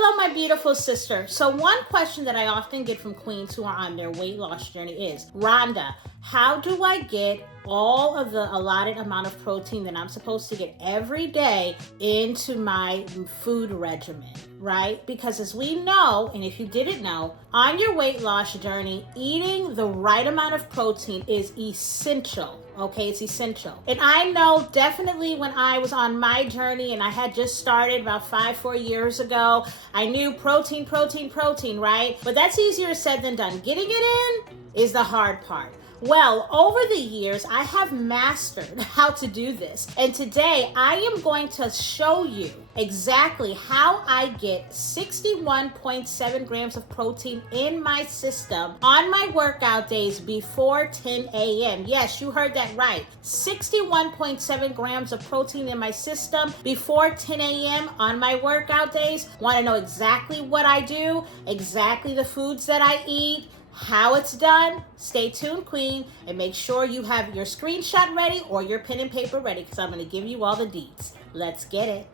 Hello, my beautiful sister. So one question that I often get from queens who are on their weight loss journey is, Rhonda, how do I get all of the allotted amount of protein that I'm supposed to get every day into my food regimen, right? Because as we know, and if you didn't know, on your weight loss journey, eating the right amount of protein is essential. Okay, it's essential. And I know definitely when I was on my journey and I had just started about 4 years ago, I knew protein, right? But that's easier said than done. Getting it in is the hard part. Well, over the years, I have mastered how to do this. And today I am going to show you exactly how I get 61.7 grams of protein in my system on my workout days before 10 a.m. Yes, you heard that right. 61.7 grams of protein in my system before 10 a.m. on my workout days. Want to know exactly what I do, exactly the foods that I eat, how it's done? Stay tuned, queen, and make sure you have your screenshot ready or your pen and paper ready, because I'm going to give you all the deets. Let's get it.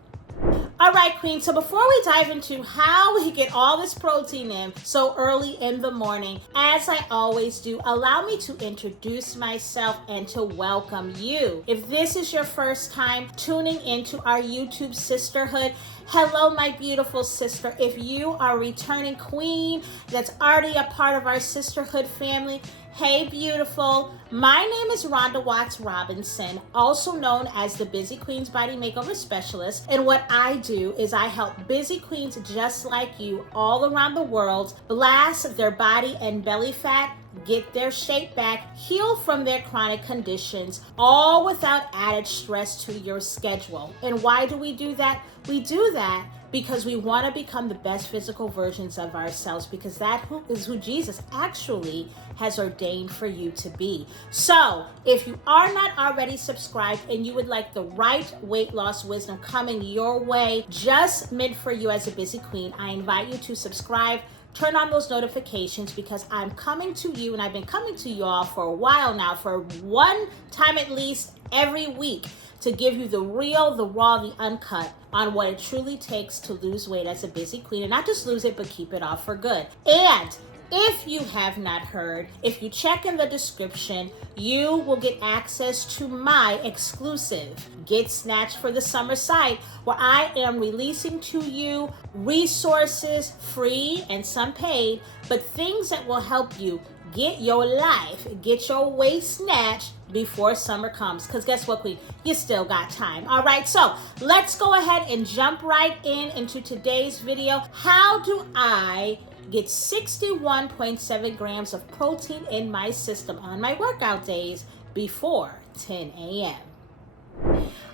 All right, queen, so before we dive into how we get all this protein in so early in the morning, as I always do, allow me to introduce myself and to welcome you. If this is your first time tuning into our YouTube sisterhood, hello, my beautiful sister. If you are a returning queen that's already a part of our sisterhood family, hey, beautiful. My name is Rhonda Watts Robinson, also known as the Busy Queens Body Makeover Specialist. And what I do is I help busy queens just like you all around the world blast their body and belly fat, get their shape back, heal from their chronic conditions, all without added stress to your schedule. And why do we do that? We do that because we want to become the best physical versions of ourselves, because that is who Jesus actually has ordained for you to be. So if you are not already subscribed and you would like the right weight loss wisdom coming your way, just meant for you as a busy queen, I invite you to subscribe. Turn on those notifications, because I'm coming to you, and I've been coming to you all for a while now, for one time at least every week, to give you the real, the raw, the uncut on what it truly takes to lose weight as a busy queen, and not just lose it, but keep it off for good. And if you have not heard, if you check in the description, you will get access to my exclusive Get Snatched for the Summer site, where I am releasing to you resources, free and some paid, but things that will help you get your life, get your waist snatched before summer comes. Because guess what, queen? You still got time. All right, so let's go ahead and jump right into today's video. How do I get 61.7 grams of protein in my system on my workout days before 10 a.m.?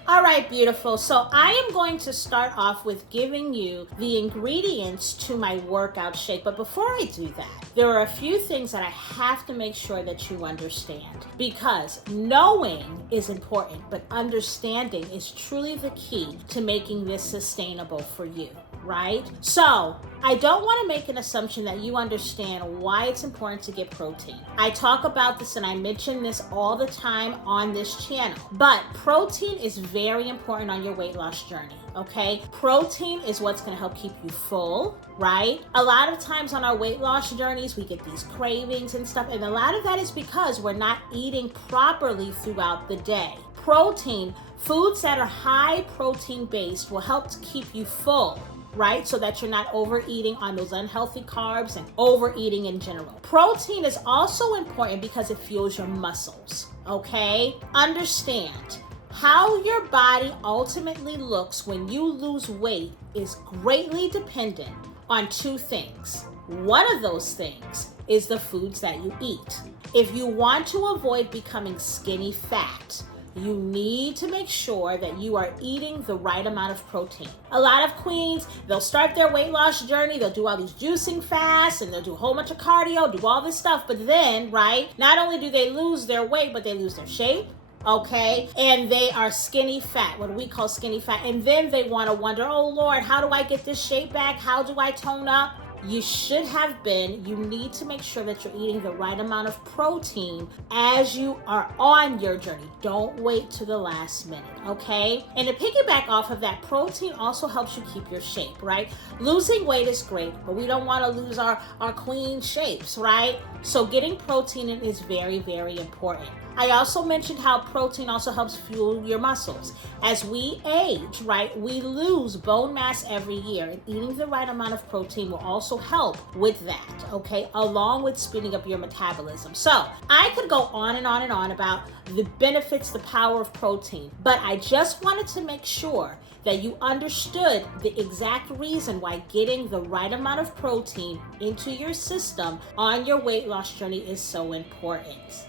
All right, beautiful. So I am going to start off with giving you the ingredients to my workout shake. But before I do that, there are a few things that I have to make sure that you understand, because knowing is important, but understanding is truly the key to making this sustainable for you, right? So I don't want to make an assumption that you understand why it's important to get protein. I talk about this and I mention this all the time on this channel, but protein is very important on your weight loss journey, okay? Protein is what's going to help keep you full, right? A lot of times on our weight loss journeys, we get these cravings and stuff, and a lot of that is because we're not eating properly throughout the day. Protein, foods that are high protein based, will help to keep you full, right? So that you're not overeating on those unhealthy carbs and overeating in general. Protein is also important because it fuels your muscles, okay? Understand, how your body ultimately looks when you lose weight is greatly dependent on two things. One of those things is the foods that you eat. If you want to avoid becoming skinny fat, you need to make sure that you are eating the right amount of protein. A lot of queens, they'll start their weight loss journey, they'll do all these juicing fasts, and they'll do a whole bunch of cardio, do all this stuff, but then, right, not only do they lose their weight, but they lose their shape, okay, and they are skinny fat, what we call skinny fat, and then they want to wonder, oh Lord, how do I get this shape back? How do I tone up? you should have been. You need to make sure that you're eating the right amount of protein as you are on your journey. Don't wait to the last minute, okay? And to piggyback off of that, protein also helps you keep your shape, right? Losing weight is great, but we don't want to lose our clean shapes, right? So getting protein in is very, very important. I also mentioned how protein also helps fuel your muscles. As we age, right, we lose bone mass every year, and eating the right amount of protein will also help with that, okay, along with speeding up your metabolism. So I could go on and on and on about the benefits, the power of protein, but I just wanted to make sure that you understood the exact reason why getting the right amount of protein into your system on your weight loss journey is so important.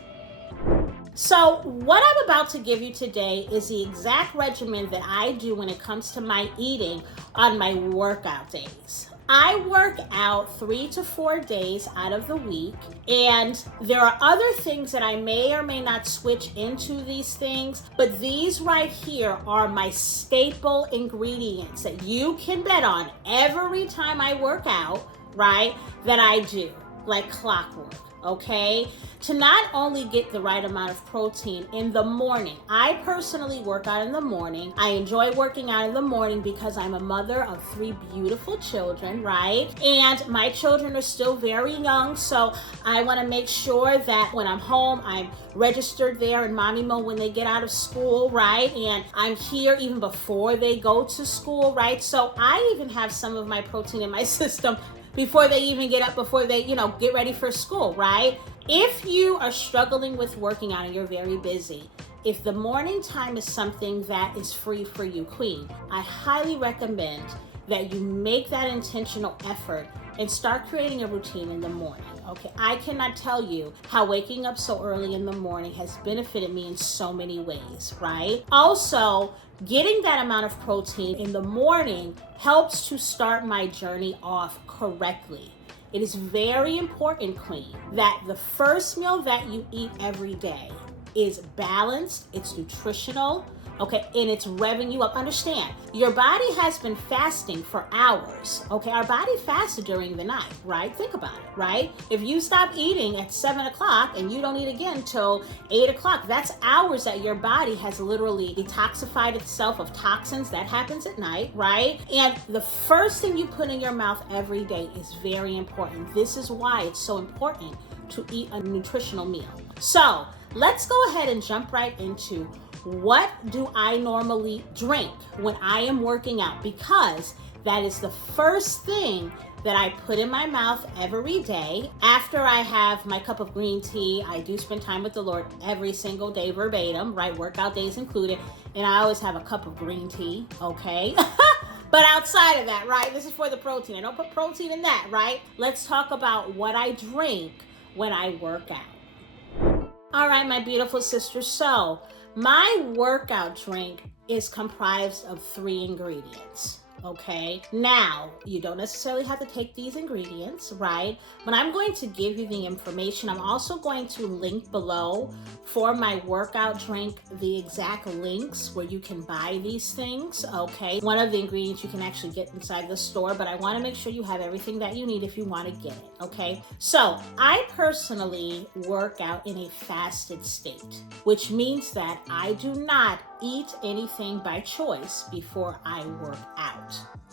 So what I'm about to give you today is the exact regimen that I do when it comes to my eating on my workout days. I work out 3 to 4 days out of the week, and there are other things that I may or may not switch into these things, but these right here are my staple ingredients that you can bet on every time I work out, right, that I do, like clockwork. Okay, to not only get the right amount of protein in the morning. I personally work out in the morning. I enjoy working out in the morning because I'm a mother of 3 beautiful children, right? And my children are still very young, so I want to make sure that when I'm home, I'm registered there in mommy mode when they get out of school, right? And I'm here even before they go to school, right? So I even have some of my protein in my system before they even get up, before they, get ready for school, right? If you are struggling with working out and you're very busy, if the morning time is something that is free for you, queen, I highly recommend that you make that intentional effort and start creating a routine in the morning. Okay, I cannot tell you how waking up so early in the morning has benefited me in so many ways, right? Also, getting that amount of protein in the morning helps to start my journey off correctly. It is very important, queen, that the first meal that you eat every day is balanced, it's nutritional, okay, and it's revving you up. Understand, your body has been fasting for hours, okay? Our body fasted during the night, right? Think about it, right? If you stop eating at 7 o'clock and you don't eat again till 8 o'clock, that's hours that your body has literally detoxified itself of toxins. That happens at night, right? And the first thing you put in your mouth every day is very important. This is why it's so important to eat a nutritional meal. So let's go ahead and jump right into what do I normally drink when I am working out, because that is the first thing that I put in my mouth every day. After I have my cup of green tea, I do spend time with the Lord every single day, verbatim, right? Workout days included. And I always have a cup of green tea, okay? But outside of that, right? This is for the protein. I don't put protein in that, right? Let's talk about what I drink when I work out. All right, my beautiful sisters. So my workout drink is comprised of 3 ingredients. Okay, now you don't necessarily have to take these ingredients, right? But I'm going to give you the information. I'm also going to link below for my workout drink the exact links where you can buy these things, okay? One of the ingredients you can actually get inside the store, but I want to make sure you have everything that you need if you want to get it, okay? So I personally work out in a fasted state, which means that I do not eat anything by choice before I work out.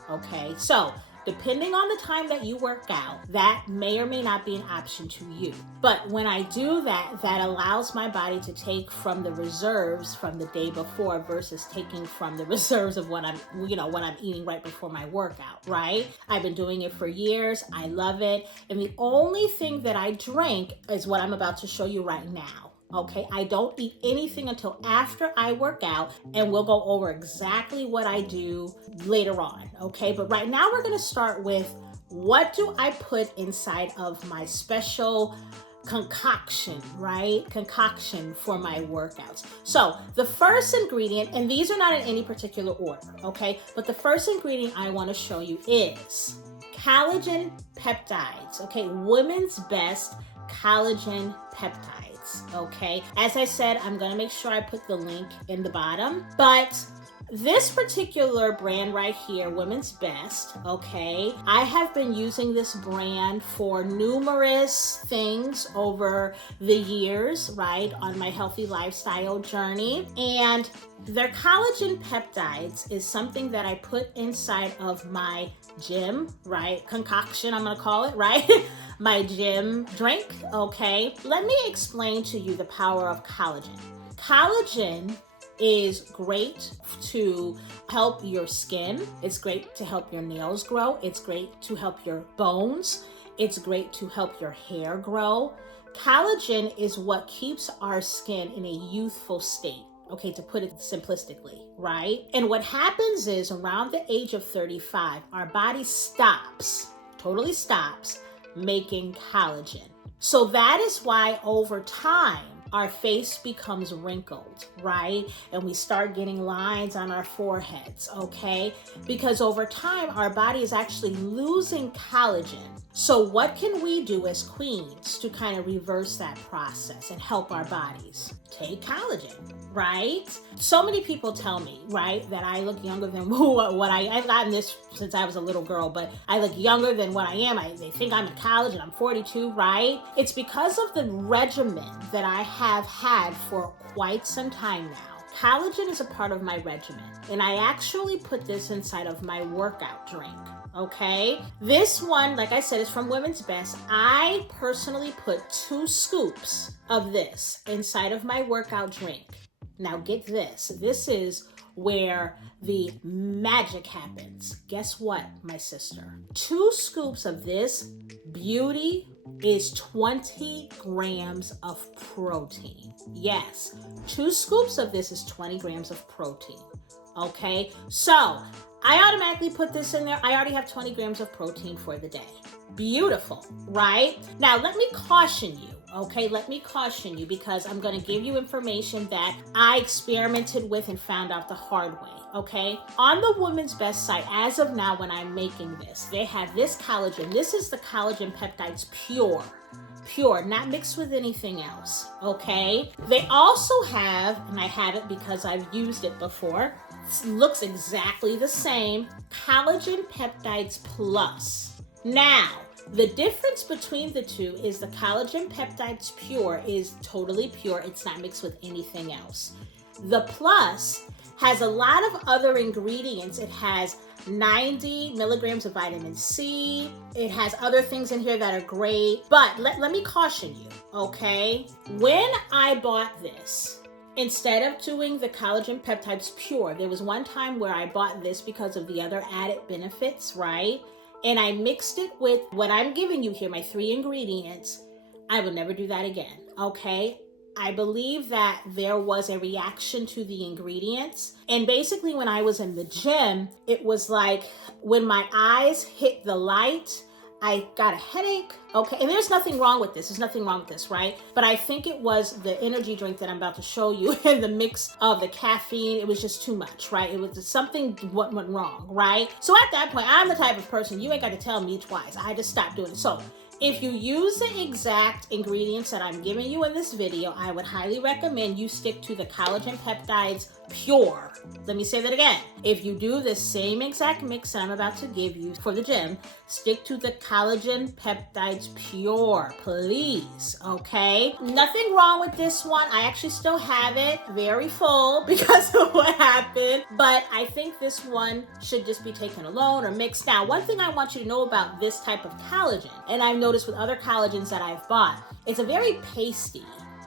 Okay, so depending on the time that you work out, that may or may not be an option to you. But when I do that, that allows my body to take from the reserves from the day before versus taking from the reserves of what I'm eating right before my workout, right? I've been doing it for years. I love it. And the only thing that I drink is what I'm about to show you right now. Okay, I don't eat anything until after I work out, and we'll go over exactly what I do later on, okay? But right now we're gonna start with what do I put inside of my special concoction, right? Concoction for my workouts. So the first ingredient, and these are not in any particular order, okay? But the first ingredient I wanna show you is Collagen Peptides, okay? Women's Best Collagen Peptides. Okay, as I said, I'm gonna make sure I put the link in the bottom, but This particular brand right here, Women's Best, okay, I have been using this brand for numerous things over the years, right, on my healthy lifestyle journey. And their collagen peptides is something that I put inside of my gym, right, concoction, I'm gonna call it, right, my gym drink, okay. Let me explain to you the power of collagen. Collagen is great to help your skin. It's great to help your nails grow. It's great to help your bones. It's great to help your hair grow. Collagen is what keeps our skin in a youthful state, okay, to put it simplistically, right? And what happens is around the age of 35, our body totally stops making collagen. So that is why over time, our face becomes wrinkled, right? And we start getting lines on our foreheads, okay? Because over time, our body is actually losing collagen. So what can we do as queens to kind of reverse that process and help our bodies? Take collagen, right? So many people tell me, right, that I look younger than what I've gotten this since I was a little girl, but I look younger than what I am. They think I'm in college and I'm 42, right? It's because of the regimen that I have had for quite some time now. Collagen is a part of my regimen, and I actually put this inside of my workout drink. Okay, this one, like I said, is from Women's Best. I personally put 2 scoops of this inside of my workout drink. Now get this. This is where the magic happens. Guess what, my sister? 2 scoops of this beauty is 20 grams of protein. Yes, 2 scoops of this is 20 grams of protein. Okay, so I automatically put this in there. I already have 20 grams of protein for the day. Beautiful, right? Now, let me caution you, okay? Let me caution you because I'm going to give you information that I experimented with and found out the hard way, okay? On the Women's Best site, as of now, when I'm making this, they have this collagen. This is the Collagen Peptides Pure, not mixed with anything else, okay? They also have, and I have it because I've used it before, looks exactly the same, Collagen Peptides Plus. Now, the difference between the two is the Collagen Peptides Pure is totally pure. It's not mixed with anything else. The Plus has a lot of other ingredients. It has 90 milligrams of vitamin C. It has other things in here that are great. But let me caution you, okay? When I bought this, instead of doing the Collagen Peptides Pure, there was one time where I bought this because of the other added benefits, right? And I mixed it with what I'm giving you here, my 3 ingredients. I will never do that again, okay? I believe that there was a reaction to the ingredients. And basically when I was in the gym, it was like when my eyes hit the light, I got a headache, okay? And there's nothing wrong with this. There's nothing wrong with this, right? But I think it was the energy drink that I'm about to show you and the mix of the caffeine. It was just too much, right? It was something what went wrong, right? So at that point, I'm the type of person, you ain't got to tell me twice. I just stopped doing it. So if you use the exact ingredients that I'm giving you in this video, I would highly recommend you stick to the Collagen Peptides Pure. Let me say that again. If you do the same exact mix that I'm about to give you for the gym, stick to the Collagen Peptides Pure, please, okay? Nothing wrong with this one. I actually still have it very full because of what happened, but I think this one should just be taken alone or mixed. Now, one thing I want you to know about this type of collagen, and I've noticed with other collagens that I've bought, it's a very pasty,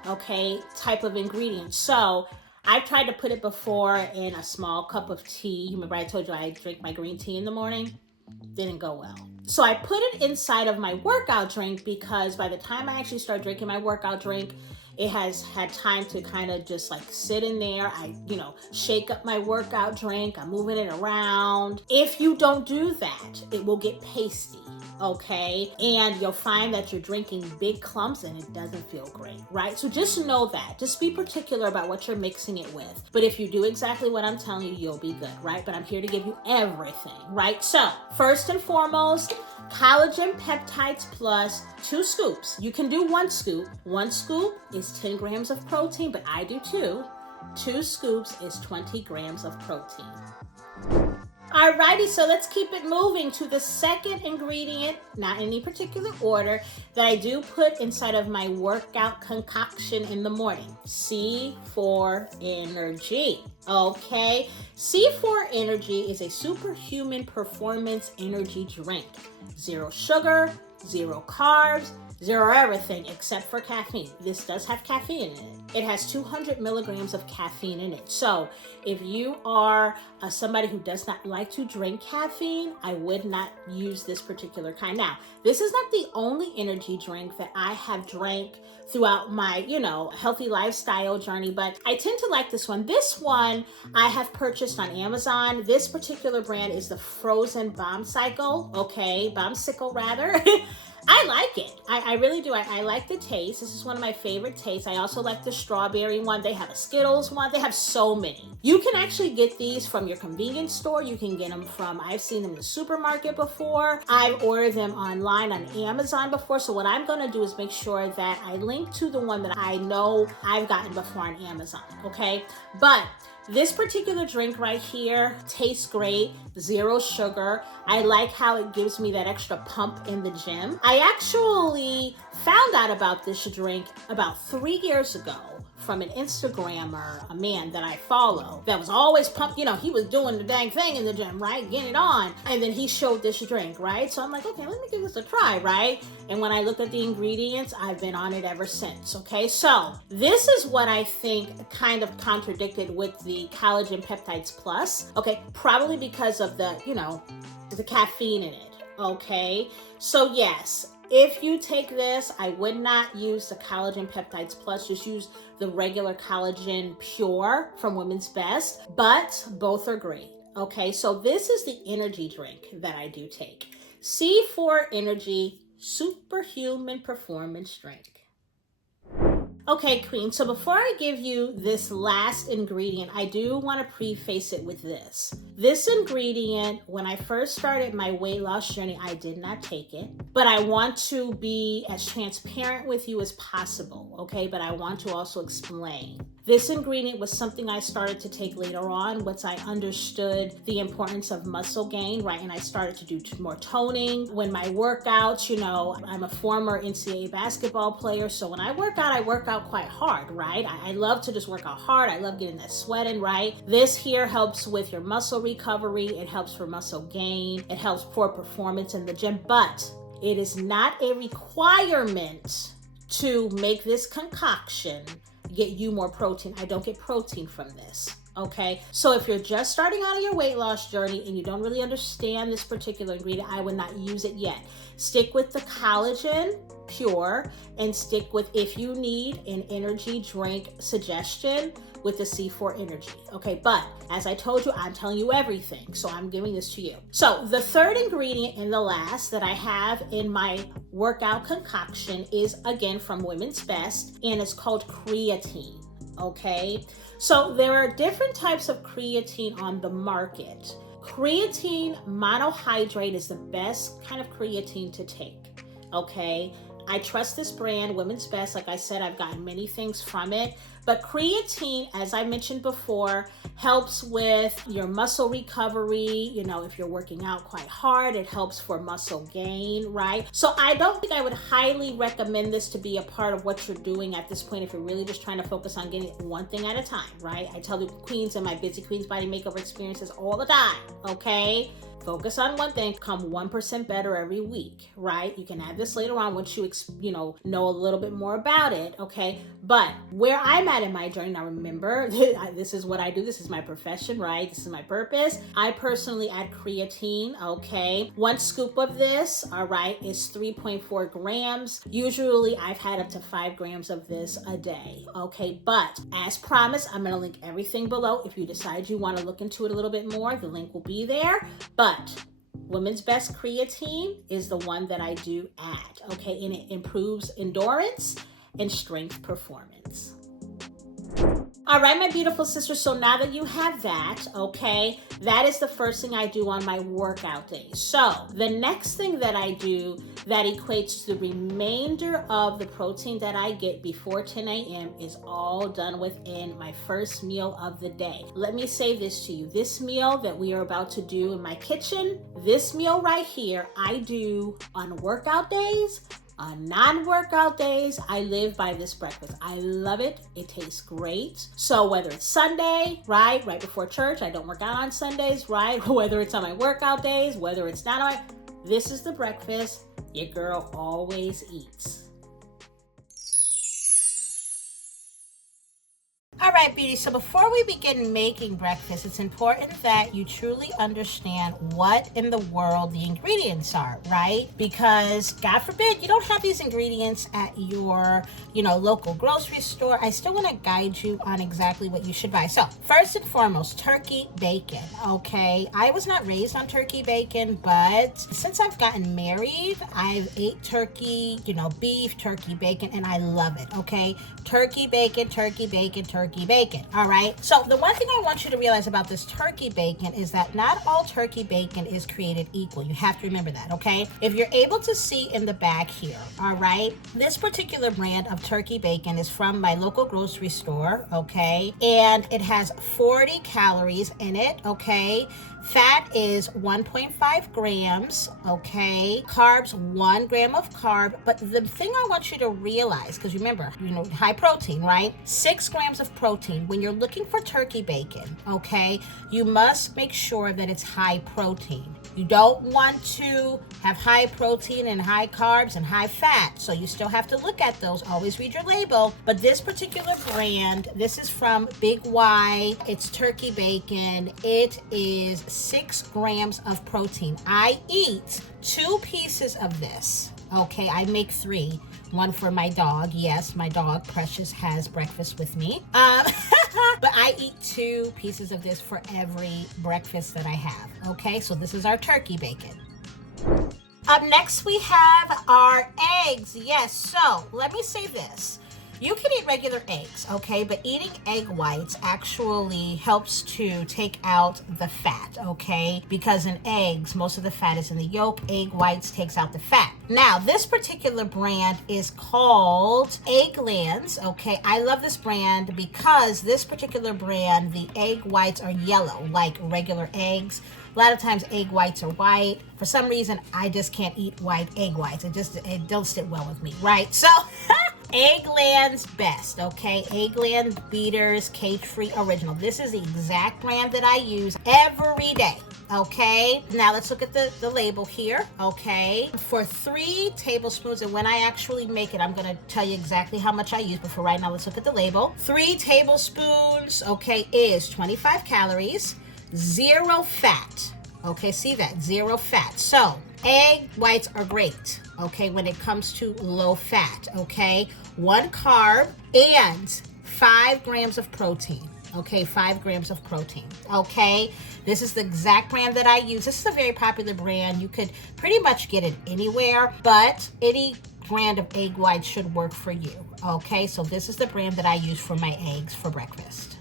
okay, type of ingredient. So I've tried to put it before in a small cup of tea. Remember I told you I drink my green tea in the morning? Didn't go well. So I put it inside of my workout drink because by the time I actually start drinking my workout drink, it has had time to kind of just like sit in there. I, shake up my workout drink. I'm moving it around. If you don't do that, it will get pasty, okay? And you'll find that you're drinking big clumps and it doesn't feel great, right? So just know that. Just be particular about what you're mixing it with. But if you do exactly what I'm telling you, you'll be good, right? But I'm here to give you everything, right? So first and foremost, Collagen Peptides Plus, 2 scoops. You can do 1 scoop. 1 scoop is 10 grams of protein, but I do 2. 2 scoops is 20 grams of protein. Alrighty, so let's keep it moving to the second ingredient, not in any particular order, that I do put inside of my workout concoction in the morning. C4 Energy. Okay, C4 Energy is a superhuman performance energy drink. 0 sugar, 0 carbs, 0 everything except for caffeine. This does have caffeine in it. It has 200 milligrams of caffeine in it. So if you are somebody who does not like to drink caffeine, I would not use this particular kind. Now, this is not the only energy drink that I have drank throughout my, healthy lifestyle journey, but I tend to like this one. This one I have purchased on Amazon. This particular brand is the Frozen Bombsicle rather. I like it. I really do. I like the taste. This is one of my favorite tastes. I also like the strawberry one. They have a Skittles one. They have so many. You can actually get these from your convenience store. You can get them I've seen them in the supermarket before. I've ordered them online on Amazon before. So what I'm going to do is make sure that I link to the one that I know I've gotten before on Amazon. Okay. But this particular drink right here tastes great, 0 sugar. I like how it gives me that extra pump in the gym. I actually found out about this drink about 3 years ago from an Instagrammer, a man that I follow that was always pumped. He was doing the dang thing in the gym, right? Getting it on. And then he showed this drink, right? So I'm like, okay, let me give this a try, right? And when I looked at the ingredients, I've been on it ever since, okay? So this is what I think kind of contradicted with the Collagen Peptides Plus, okay? Probably because of the caffeine in it, okay? So yes, if you take this, I would not use the Collagen Peptides Plus, just use the regular Collagen Pure from Women's Best, but both are great, okay? So this is the energy drink that I do take. C4 Energy Superhuman Performance Drink. Okay, Queen, so before I give you this last ingredient, I do want to preface it with this. This ingredient, when I first started my weight loss journey, I did not take it, but I want to be as transparent with you as possible, okay? But I want to also explain. This ingredient was something I started to take later on once I understood the importance of muscle gain, right? And I started to do more toning. When my workouts, I'm a former NCAA basketball player, so when I work out quite hard, right? I love to just work out hard. I love getting that sweat in, right? This here helps with your muscle recovery. It helps for muscle gain. It helps for performance in the gym, but it is not a requirement to make this concoction get you more protein. I don't get protein from this, okay? So if you're just starting out on your weight loss journey and you don't really understand this particular ingredient, I would not use it yet. Stick with the Collagen Pure and stick with, if you need an energy drink suggestion, with the C4 Energy, okay? But as I told you, I'm telling you everything, so I'm giving this to you. So the third ingredient and the last that I have in my workout concoction is, again, from Women's Best, and it's called creatine, okay? So there are different types of creatine on the market. Creatine monohydrate is the best kind of creatine to take, okay? I trust this brand, Women's Best. Like I said, I've gotten many things from it. But creatine, as I mentioned before, helps with your muscle recovery. If you're working out quite hard, it helps for muscle gain, right? So I don't think I would highly recommend this to be a part of what you're doing at this point if you're really just trying to focus on getting one thing at a time, right? I tell the queens in my Busy Queens Body Makeover experiences all the time, okay? Focus on one thing, come 1% better every week, right? You can add this later on once you know a little bit more about it, okay? But where I'm at in my journey, now remember, this is what I do. This is my profession, right? This is my purpose. I personally add creatine, okay? 1 scoop of this, all right, is 3.4 grams. Usually I've had up to 5 grams of this a day, okay? But as promised, I'm gonna link everything below. If you decide you wanna look into it a little bit more, the link will be there. But Women's Best Creatine is the one that I do add, okay? And it improves endurance and strength performance. All right, my beautiful sister. So now that you have that, okay, that is the first thing I do on my workout days. So the next thing that I do that equates to the remainder of the protein that I get before 10 a.m. is all done within my first meal of the day. Let me say this to you. This meal that we are about to do in my kitchen, this meal right here, I do on workout days. On non-workout days, I live by this breakfast. I love it. It tastes great. So whether it's Sunday, right before church, I don't work out on Sundays, right? Whether it's on my workout days, whether it's not on this is the breakfast your girl always eats. All right, beauty. So before we begin making breakfast, it's important that you truly understand what in the world the ingredients are, right? Because God forbid you don't have these ingredients at your, local grocery store. I still want to guide you on exactly what you should buy. So first and foremost, turkey bacon, okay? I was not raised on turkey bacon, but since I've gotten married, I've ate turkey, beef, turkey bacon, and I love it, okay? Turkey bacon, turkey bacon, turkey bacon. All right. So the one thing I want you to realize about this turkey bacon is that not all turkey bacon is created equal. You have to remember that. Okay. If you're able to see in the back here, all right, this particular brand of turkey bacon is from my local grocery store. Okay. And it has 40 calories in it. Okay. Fat is 1.5 grams, okay? Carbs, 1 gram of carb. But the thing I want you to realize, because remember, high protein, right? 6 grams of protein. When you're looking for turkey bacon, okay, you must make sure that it's high protein. You don't want to have high protein and high carbs and high fat. So you still have to look at those. Always read your label. But this particular brand, this is from Big Y. It's turkey bacon. It is 6 grams of protein. I eat 2 pieces of this. Okay, I make 3. One for my dog. Yes, my dog Precious has breakfast with me. But I eat 2 pieces of this for every breakfast that I have. Okay, so this is our turkey bacon. Up next, we have our eggs. Yes, so let me say this. You can eat regular eggs, okay? But eating egg whites actually helps to take out the fat, okay? Because in eggs, most of the fat is in the yolk. Egg whites takes out the fat. Now, this particular brand is called Egglands, okay? I love this brand because this particular brand, the egg whites are yellow, like regular eggs. A lot of times egg whites are white. For some reason, I just can't eat white egg whites. It don't sit well with me, right? So, Eggland's best, okay? Eggland Beaters Cage-Free Original. This is the exact brand that I use every day, okay? Now, let's look at the label here, okay? For 3 tablespoons, and when I actually make it, I'm going to tell you exactly how much I use, but for right now, let's look at the label. 3 tablespoons, okay, is 25 calories. 0 fat. Okay, see that? 0 fat. So, egg whites are great, okay, when it comes to low fat, okay? 1 carb and 5 grams of protein. Okay, 5 grams of protein. Okay, this is the exact brand that I use. This is a very popular brand. You could pretty much get it anywhere, but any brand of egg whites should work for you. Okay, so this is the brand that I use for my eggs for breakfast.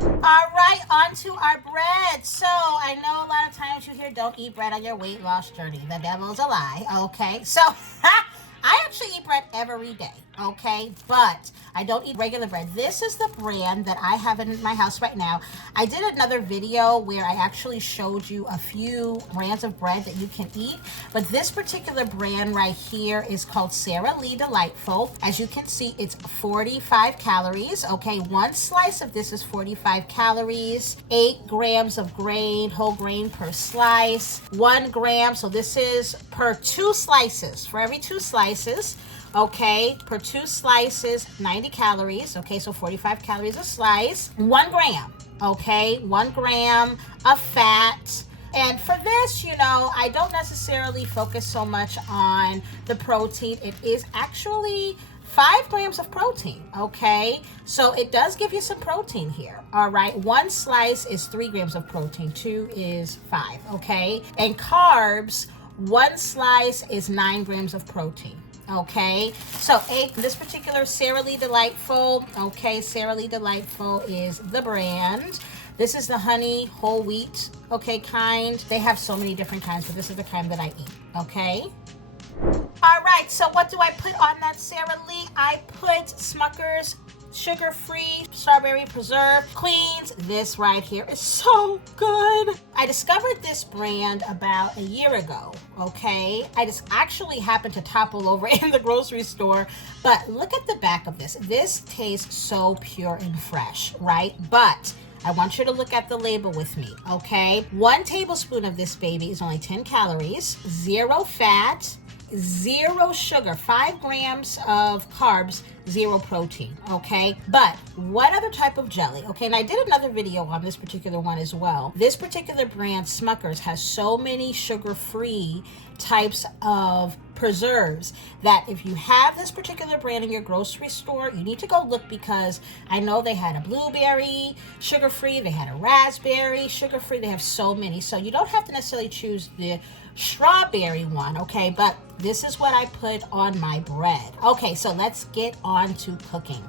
All right, on to our bread. So I know a lot of times you hear don't eat bread on your weight loss journey. The devil's a lie, okay? So I actually eat bread every day, okay? But I don't eat regular bread. This is the brand that I have in my house right now. I did another video where I actually showed you a few brands of bread that you can eat. But this particular brand right here is called Sara Lee Delightful. As you can see, it's 45 calories, okay? 1 slice of this is 45 calories. 8 grams of grain, whole grain per slice. 1 gram, so this is per 2 slices. For every 2 slices, okay, per 2 slices, 90 calories, okay, so 45 calories a slice. 1 gram, okay, 1 gram of fat. And for this, I don't necessarily focus so much on the protein. It is actually 5 grams of protein, okay? So it does give you some protein here, all right? 1 slice is 3 grams of protein, 2 is 5, okay? And carbs, 1 slice is 9 grams of protein. Okay, so this particular Sara Lee Delightful, okay, Sara Lee Delightful is the brand. This is the honey whole wheat, okay, kind. They have so many different kinds, but this is the kind that I eat, okay? All right, so what do I put on that Sara Lee? I put Smucker's sugar-free strawberry preserve Queens. This right here is so good. I discovered this brand about a year ago, okay? I just actually happened to topple over in the grocery store, but look at the back of this. This tastes so pure and fresh, right? But I want you to look at the label with me, okay? 1 tablespoon of this baby is only 10 calories, 0 fat, 0 sugar, 5 grams of carbs, 0 protein, okay? But what other type of jelly? Okay, and I did another video on this particular one as well. This particular brand, Smucker's, has so many sugar-free types of preserves that if you have this particular brand in your grocery store, you need to go look, because I know they had a blueberry sugar-free, they had a raspberry sugar-free, they have so many. So you don't have to necessarily choose the strawberry one, okay? But this is what I put on my bread. Okay, so let's get on to cooking.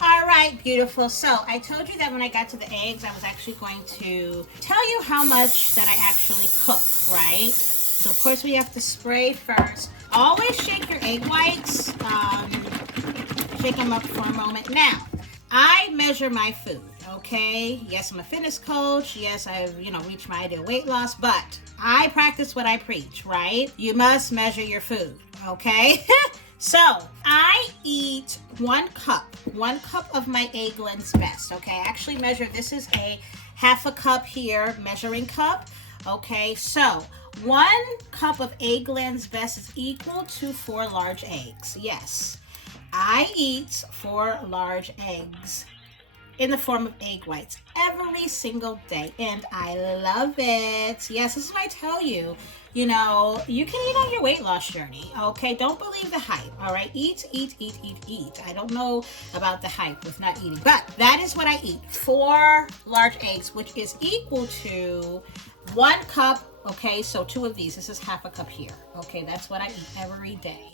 All right, beautiful. So I told you that when I got to the eggs, I was actually going to tell you how much that I actually cook, right? So of course we have to spray first. Always shake your egg whites. Shake them up for a moment. Now, I measure my food, okay? Yes, I'm a fitness coach. Yes, I've, reached my ideal weight loss, but I practice what I preach, right? You must measure your food, okay? So I eat 1 cup of my Eggland's Best, okay? I actually measure, this is a half a cup here, measuring cup, okay? So 1 cup of Eggland's Best is equal to 4 large eggs. Yes, I eat 4 large eggs in the form of egg whites every single day, and I love it. Yes, this is what I tell you. You can eat on your weight loss journey, okay? Don't believe the hype, all right? Eat, eat, eat, eat, eat. I don't know about the hype with not eating, but that is what I eat. 4 large eggs, which is equal to 1 cup, okay? So 2 of these. This is half a cup here, okay? That's what I eat every day.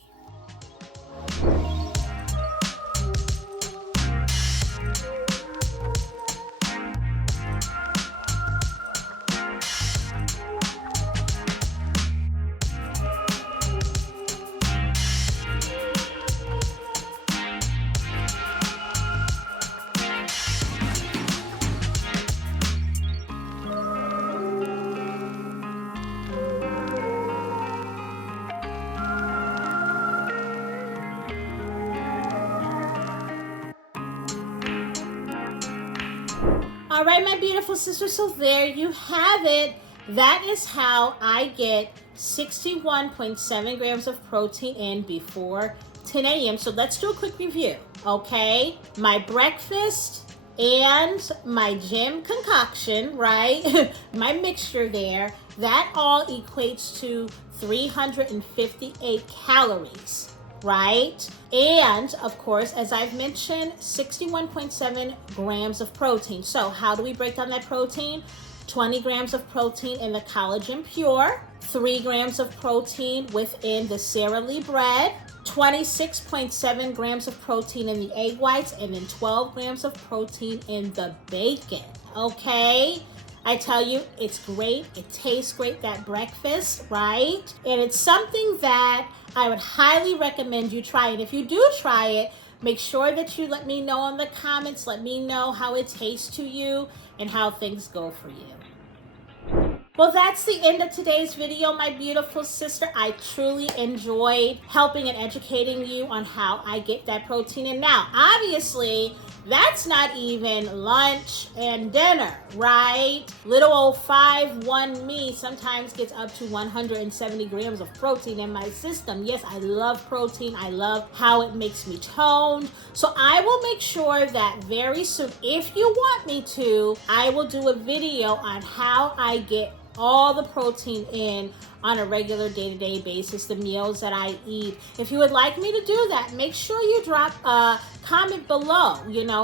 All right, my beautiful sisters, so there you have it. That is how I get 61.7 grams of protein in before 10 a.m. So let's do a quick review, okay? My breakfast and my gym concoction, right? My mixture there, that all equates to 358 calories. Right? And of course, as I've mentioned, 61.7 grams of protein. So how do we break down that protein? 20 grams of protein in the Collagen Pure, 3 grams of protein within the Sara Lee bread, 26.7 grams of protein in the egg whites, and then 12 grams of protein in the bacon, okay? I tell you, it's great. It tastes great, that breakfast, right? And it's something that I would highly recommend you try. And if you do try it, make sure that you let me know in the comments. Let me know how it tastes to you and how things go for you. Well, that's the end of today's video, my beautiful sister. I truly enjoyed helping and educating you on how I get that protein. And now, obviously, that's not even lunch and dinner, right? Little old 5'1" me sometimes gets up to 170 grams of protein in my system. Yes, I love protein. I love how it makes me toned. So I will make sure that very soon, if you want me to, I will do a video on how I get all the protein in on a regular day-to-day basis, the meals that I eat. If you would like me to do that, make sure you drop a comment below,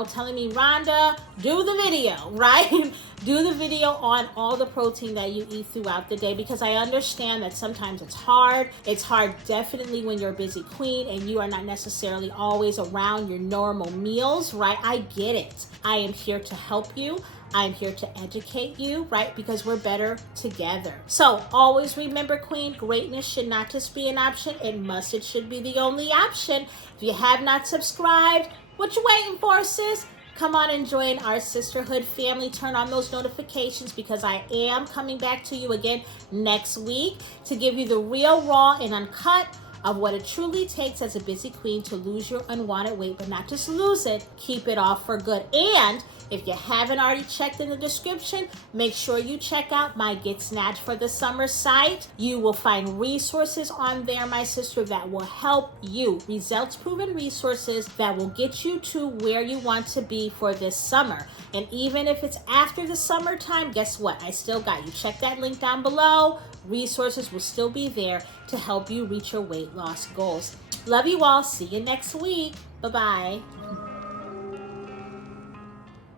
telling me, Rhonda, do the video, right? Do the video on all the protein that you eat throughout the day, because I understand that sometimes it's hard. It's hard definitely when you're a busy queen and you are not necessarily always around your normal meals, right? I get it. I am here to help you. I'm here to educate you, right? Because we're better together. So always remember, queen, greatness should not just be an option. It should be the only option. If you have not subscribed, what you waiting for, sis? Come on and join our sisterhood family. Turn on those notifications, because I am coming back to you again next week to give you the real, raw, and uncut of what it truly takes as a busy queen to lose your unwanted weight, but not just lose it, keep it off for good. And if you haven't already checked in the description, make sure you check out my Get Snatched for the Summer site. You will find resources on there, my sister, that will help you. Results-proven resources that will get you to where you want to be for this summer. And even if it's after the summertime, guess what? I still got you. Check that link down below. Resources will still be there to help you reach your weight loss goals. Love you all. See you next week. Bye-bye.